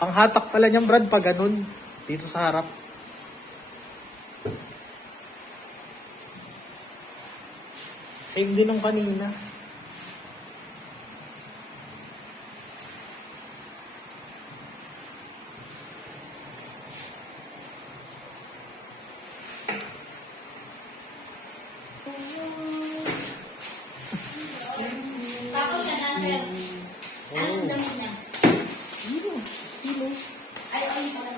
Ang hatak pala niyang Brad pag ganun. Dito sa harap. Same din nung kanina. Tapos siya na, sir. Anong damit niya? Ay, ayun pala.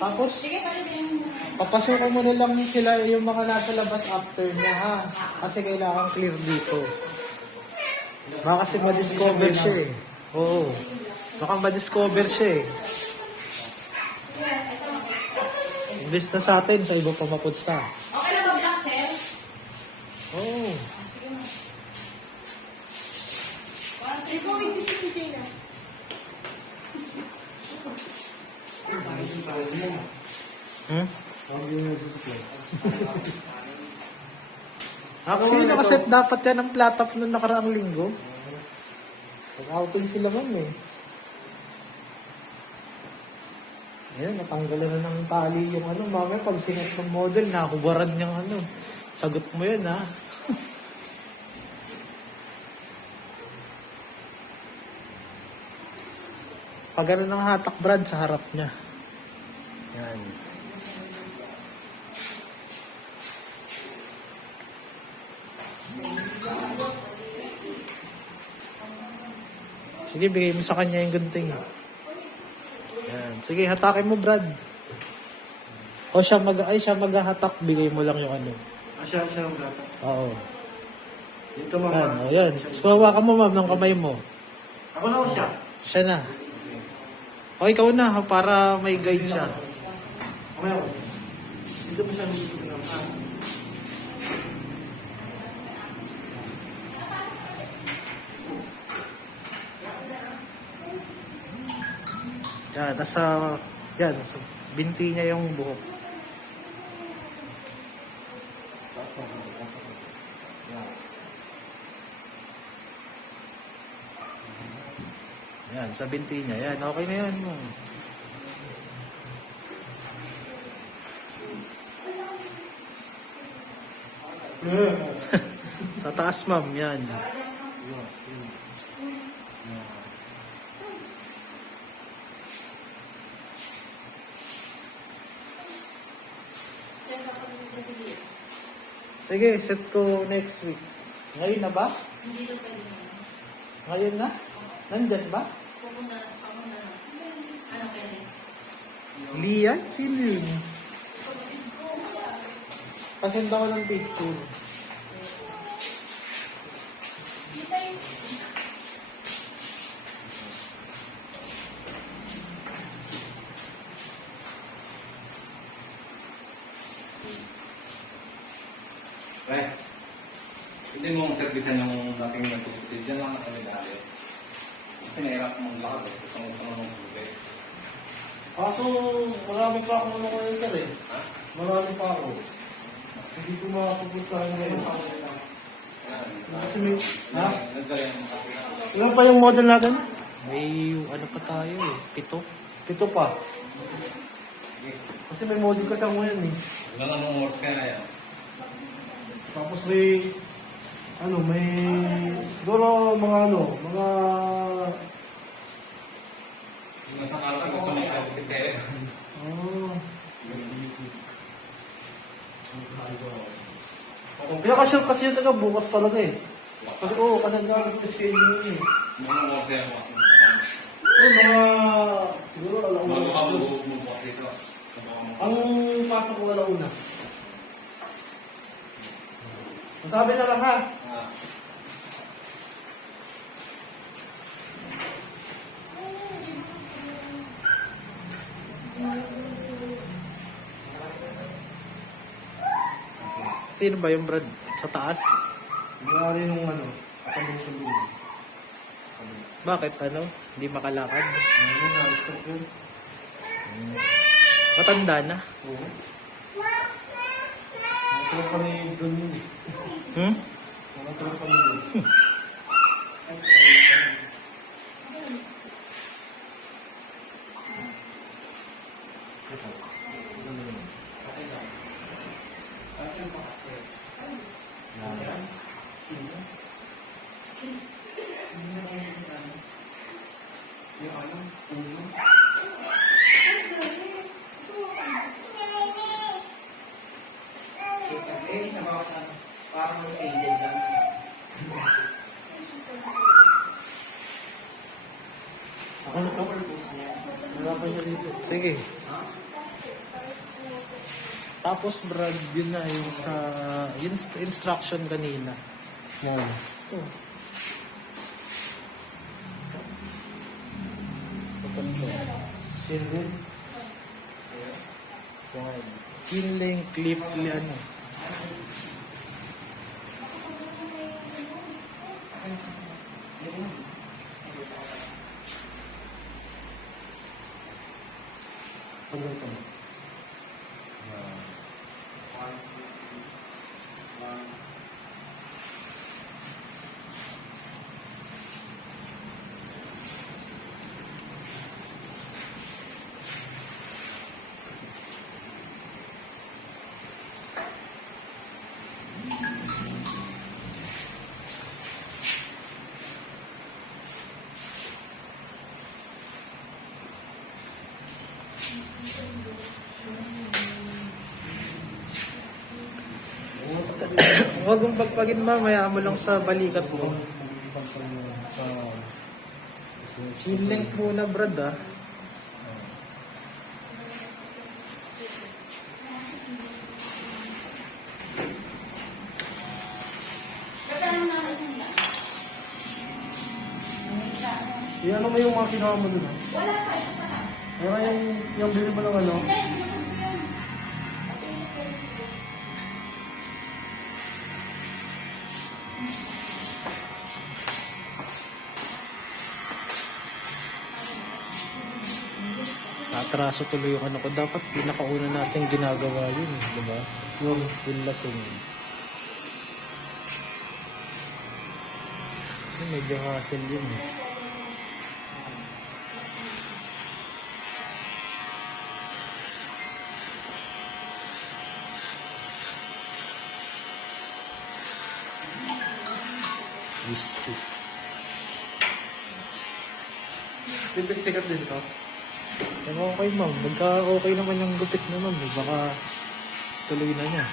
Tapos, Sige, palitin mo. papasukan mo na lang sila yung mga nasa labas after niya ha. Kasi kailangan clear dito. Baka kasi ma-discover siya eh. Oo. Baka ma-discover siya eh. Imbes na sa atin, sa iba pa mapunta. Okay na ba black, sir? Oo. Ikaw, hindi si Tina. Hmm? Actually, nakaset dapat yan ang flat top nung nakaraang linggo. Pag-outing sila man eh. Ayan, natanggalan na ng tali yung ano. Mamaya pag sinet ng model, nakubaran niyang ano. Sagot mo yun ha. Pag ano ng hatak Brad sa harap niya. Yan. Sige, bigay mo sa kanya yung gunting. Yan. Sige, hatakin mo, Brad. O siya maghahatak, bigay mo lang yung ano. Siya ang gata. Oo. Dito Yan, mama. o yan. So, hawakan mo, ma'am, ng kamay mo. Ako na o siya? Siya na. O, ikaw na, ha, para may guide siya. Okay ako. Dito mo siya Yan, nasa binti niya yung buhok. Yan, sa binti niya. Yan, okay na yan. Sa taas, ma'am. Yan. Sige, set ko next week. Ngayon na ba? Hindi doon pwede na. Ngayon na? Nandyan ba? Pupunta na. Ano pwede? Lian? Sino yun? Pasenda ko ng picture. Pre, hindi mo servisan yung dating nagpupusid. Diyan lang kami dali. Kasi nahirap mong lakad. Gusto mo sa mga tubig. Kaso, marami pa ako ano kayo sir eh. Ha? Marami pa ako. Hindi ko makapupunta ngayon. Kasi may... Ha? Nagdala yung kapila. Ilan pa yung model natin? May ano pa tayo eh. 7. 7 pa. Kasi may model kasi ako ngayon eh. Wala namang oras kaya na yan. Tapos may... Ano, may... Siguro mga ano, mga... Nasa kalata gusto mo kapit sa'yo. Oh. Kaya kasi yung taga bukas talaga eh. Kasi oo, kanagagod kasi yun eh. Mga oras kaya mo. Mga... Siguro alauna. Bago ka bubukas dito. Ang pasok ko alauna. Masabi na lang ha. Sino ba yung Brad? Sa taas? Nangyari yung ano, katabong sa lulo. Bakit ano? Hindi makalakad? Ano na, stop yun? Matanda na? Oo. Mga tropa ni Don yun eh. Hmm? Mga tropa ni Don. Yung ano? Ulo? Eh, isa ba ako sa ano? Parang may angel lang. Ako na to. Nalapan niya dito. Sige. Tapos Brad, yun na yung sa yung instruction kanina. Mo. Oh. Single. Chin link, clip, ano. Pag ito. Huwag mong pagpagin mamaya mo lang sa balikat mo. Chin link muna Brad ah. Yan ano mo yung mga kinuha mo dun? Wala pa, ito pa lang. Yung bili mo ng ano? Hindi, binukod ko yun. Atraso tuloy yung ano ko. Dapat pinakauna natin ginagawa yun. Diba? Yung lasing. Kasi medyo hassle yun eh. Whiskey. Tipid sikat din to. Pero okay ma'am, magka okay naman yung gupit na ma'am, eh. Baka tuloy na niya.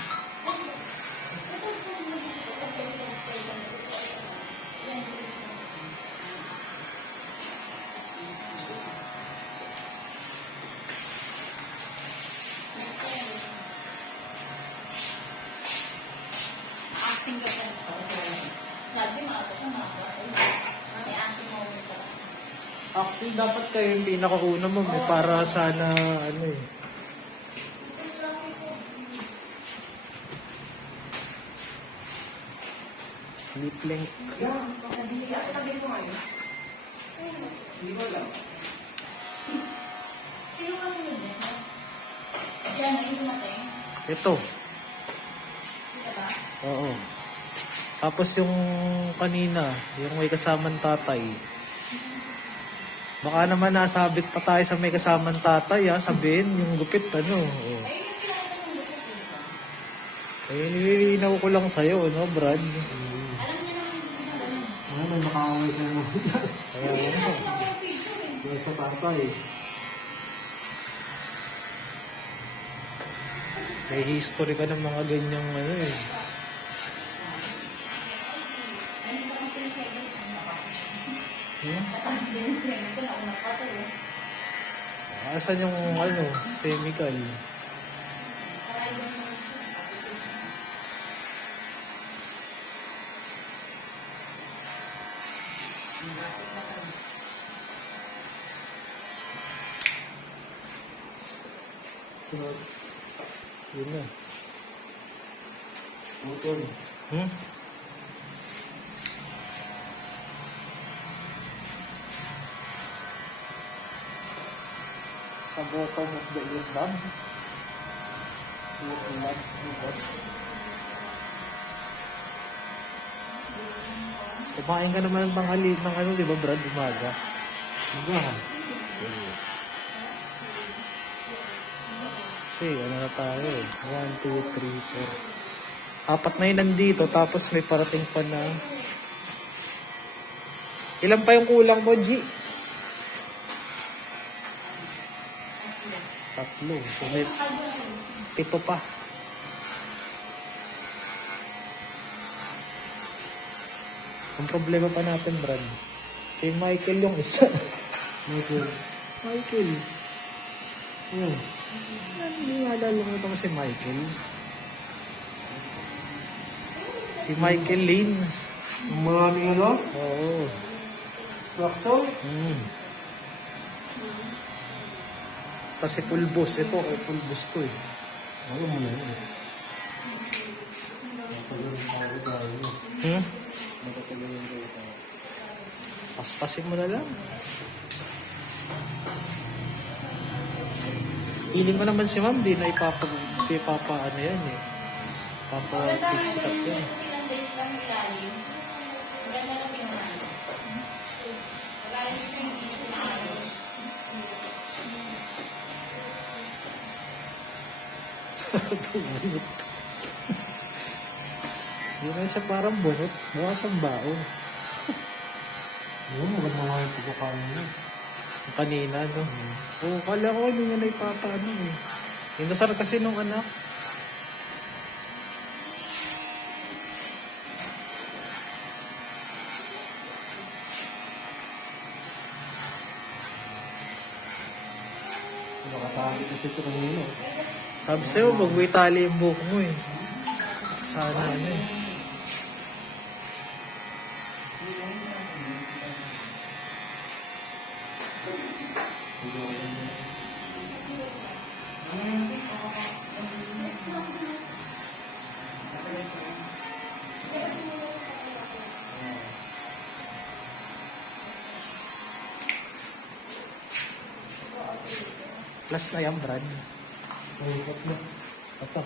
Acting ka pa. Sabi, maaga ka, maaga. May acting moment ka. Actually, dapat kayo yung pinakauna ma'am, eh, para sana, ano eh. Sleep link. Sino ka sunod niya? Diyan, ayun natin. Ito. Sino ba? Oo. Tapos yung kanina, yung may kasamang tatay. Baka naman nasabit pa tayo sa may kasamang tatay, ha? Sabihin, yung gupit, ano. Oh. Ayun yung pinakita ng gusto ko. Eh, nililinaw ko lang sa'yo, no, Brad? Alam niya naman yung ganun. Ano, makakaway ka mo. Kaya, ano, Yung sa tatay. may history ka ng mga ganyang, ano eh. Hmm? Asan yung, ano, chemical? Yun na. Butol. Hmm? Sa bottom of the earbud. Earbud. Kumain ka naman ng tanghali ng ano, di ba Brad? Umaga. Diba? Kasi ano na tayo eh. 1, 2, 3, 4. Apat na yun nandito, tapos may parating pa na... Ilan pa yung kulang mo, G? Tatlo. So may 7 pa. Ang problema pa natin, Brad. Kay Michael yung isa. Michael. Michael. Hmm. Naalala mo ito si Michael? Si Michael Lane. Ang maraming ano? Oo. Sakto? Kasi pulbos. Ito, pulbos to eh. Alam mo na yun. Matagal ang tao tayo. Hmm? Matagal ang tao tayo. Paspasin mo na lang. Feeling ko naman si ma'am, di na ipapa ano yan eh. Papa-fix up yan. Ilang days lang ilalim. Ang ganda ng pinungan. Magaling siya yung hindi pinakain. Hindi na siya parang bunot. Mukha siyang baon. Yun, maganda nga yung pagkakain niya. Yung kanina, no? Oo, kala ko hindi nga na ipapaano eh. Yung dasar kasi nung anak. Nakatali kasi ito kanina. Sabi sa'yo, wag mo itali yung buhok mo eh. Sana ano eh. Plus na yan, Brad. Ay, ikot na. Ito.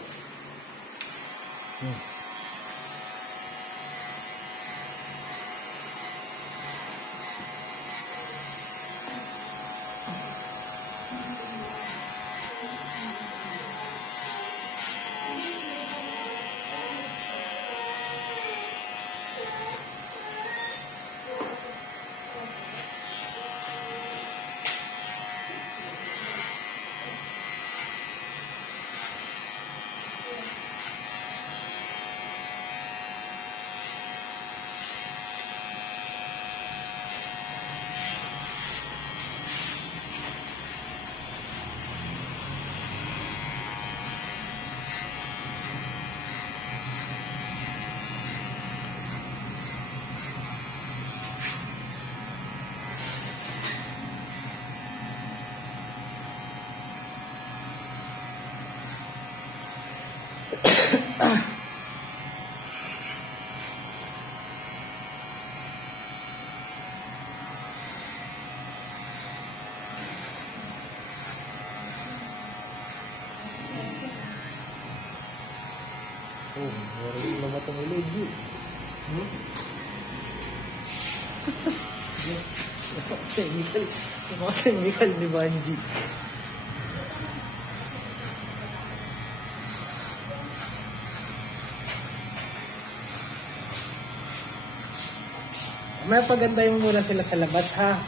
Oh, meron na matang ilog. Mga chemical ni Banji. May pagandahin mo muna sila sa labas ha.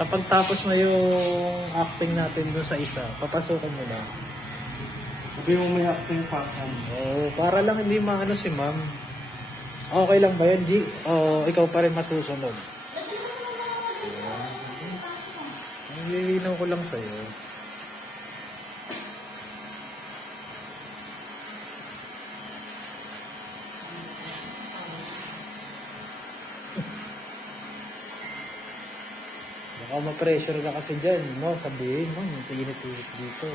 Kapag tapos na yung acting natin dun sa isa, papasukan mo na. Sabi mo may acting pattern. Oo, para lang hindi maano si ma'am. Okay lang ba yun, G? O ikaw pa rin masusunod? Nililinaw ko lang sa'yo. Baka ma-pressure ka kasi dyan, no? Sabihin mo, init-init dito.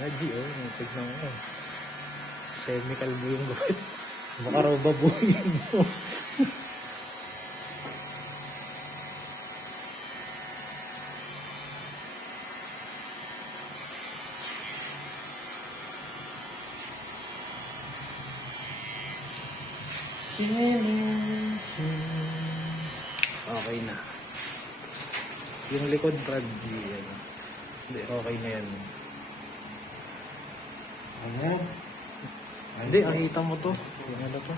Nga, G, oh. Tignan mo. Semi-kalbo yung gawin. Baka raw babuhin mo. Okay na. Yung likod, Brad, hindi, okay na yan. Ayan. Hindi, akita mo to. Yung ano to.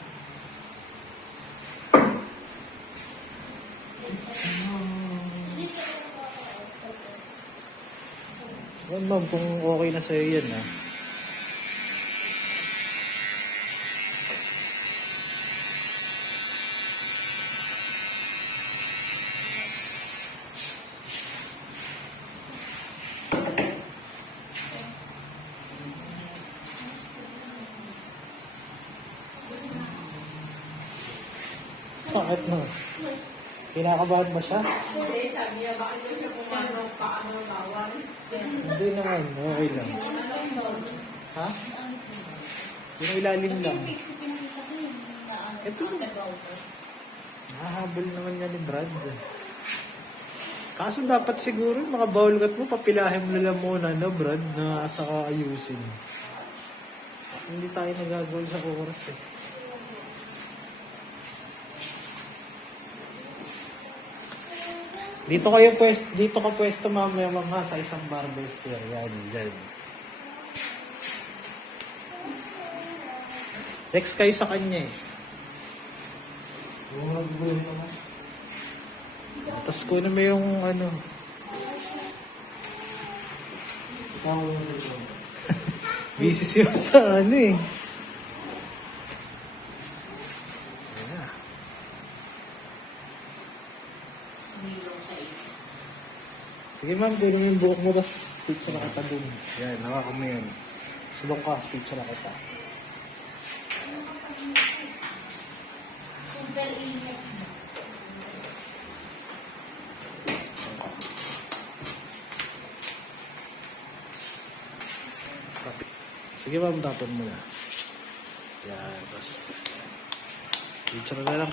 Yan ma'am, kung okay na sa'yo yan ha. Bakit mo? Kinakabahan ba siya? Hindi, sabi niya, bakit ko siya paano bawal? Hindi naman, okay lang. Ha? Yung ilalim lang. Kasi yung picture pinakita ko yun. Na ano, Ito. underwater. Nahahabol naman yan ni Brad. Kaso dapat siguro, mga bowl cut mo, papilahin mo lang muna, no, Brad, na saka ayusin. Hindi tayo nagagawal sa oras eh. Dito ka pwesto mamaya mama sa isang barber chair. Yan, dyan. Next kayo sa kanya eh. Yung nagbubuhay naman. Tapos kunin mo yung ano. Tama yung ito. Busy siya sa ano eh. Ayan. Sige ma'am, kunin yung buhok mo, tapos picture na kita dun. Yan, hawakan mo yun. Subong ka, picture na kita. Super init. Sige ma'am, tapon mo na. Yan, tapos picture na lang.